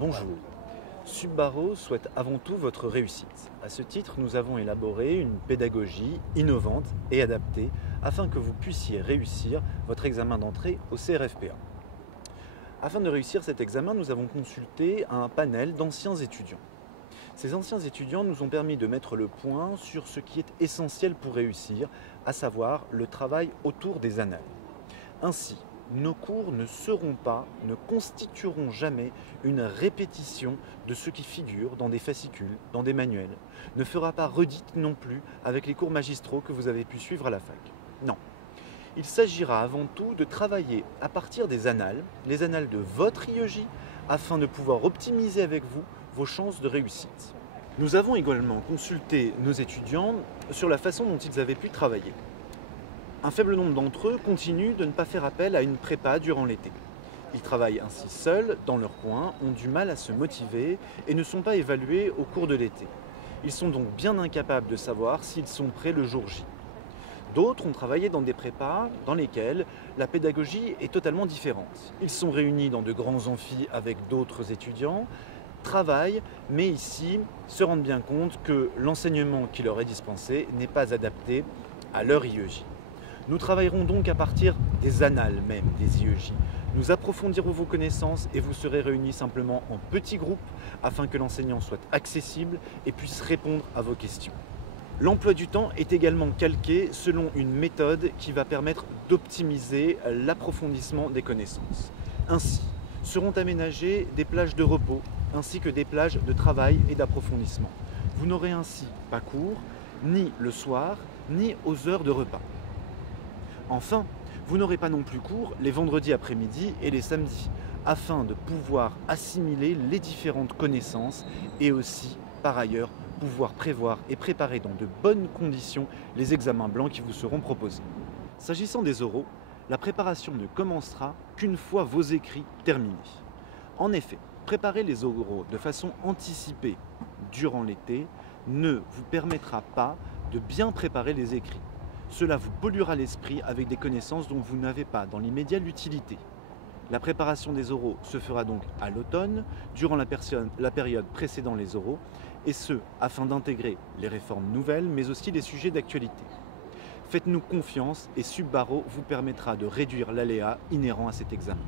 Bonjour. Subbaro souhaite avant tout votre réussite. À ce titre, nous avons élaboré une pédagogie innovante et adaptée afin que vous puissiez réussir votre examen d'entrée au CRFPA. Afin de réussir cet examen, nous avons consulté un panel d'anciens étudiants. Ces anciens étudiants nous ont permis de mettre le point sur ce qui est essentiel pour réussir, à savoir le travail autour des annales. Ainsi, nos cours ne constitueront jamais une répétition de ce qui figure dans des fascicules, dans des manuels, ne fera pas redite non plus avec les cours magistraux que vous avez pu suivre à la fac. Non. Il s'agira avant tout de travailler à partir des annales, les annales de votre IEJ, afin de pouvoir optimiser avec vous vos chances de réussite. Nous avons également consulté nos étudiants sur la façon dont ils avaient pu travailler. Un faible nombre d'entre eux continuent de ne pas faire appel à une prépa durant l'été. Ils travaillent ainsi seuls, dans leur coin, ont du mal à se motiver et ne sont pas évalués au cours de l'été. Ils sont donc bien incapables de savoir s'ils sont prêts le jour J. D'autres ont travaillé dans des prépas dans lesquelles la pédagogie est totalement différente. Ils sont réunis dans de grands amphis avec d'autres étudiants, travaillent, mais ici se rendent bien compte que l'enseignement qui leur est dispensé n'est pas adapté à leur IEJ. Nous travaillerons donc à partir des annales même des IEJ. Nous approfondirons vos connaissances et vous serez réunis simplement en petits groupes afin que l'enseignant soit accessible et puisse répondre à vos questions. L'emploi du temps est également calqué selon une méthode qui va permettre d'optimiser l'approfondissement des connaissances. Ainsi, seront aménagées des plages de repos ainsi que des plages de travail et d'approfondissement. Vous n'aurez ainsi pas cours, ni le soir, ni aux heures de repas. Enfin, vous n'aurez pas non plus cours les vendredis après-midi et les samedis, afin de pouvoir assimiler les différentes connaissances et aussi, par ailleurs, pouvoir prévoir et préparer dans de bonnes conditions les examens blancs qui vous seront proposés. S'agissant des oraux, la préparation ne commencera qu'une fois vos écrits terminés. En effet, préparer les oraux de façon anticipée durant l'été ne vous permettra pas de bien préparer les écrits. Cela vous polluera l'esprit avec des connaissances dont vous n'avez pas dans l'immédiat l'utilité. La préparation des oraux se fera donc à l'automne, durant la période précédant les oraux, et ce, afin d'intégrer les réformes nouvelles, mais aussi les sujets d'actualité. Faites-nous confiance et Subbaro vous permettra de réduire l'aléa inhérent à cet examen.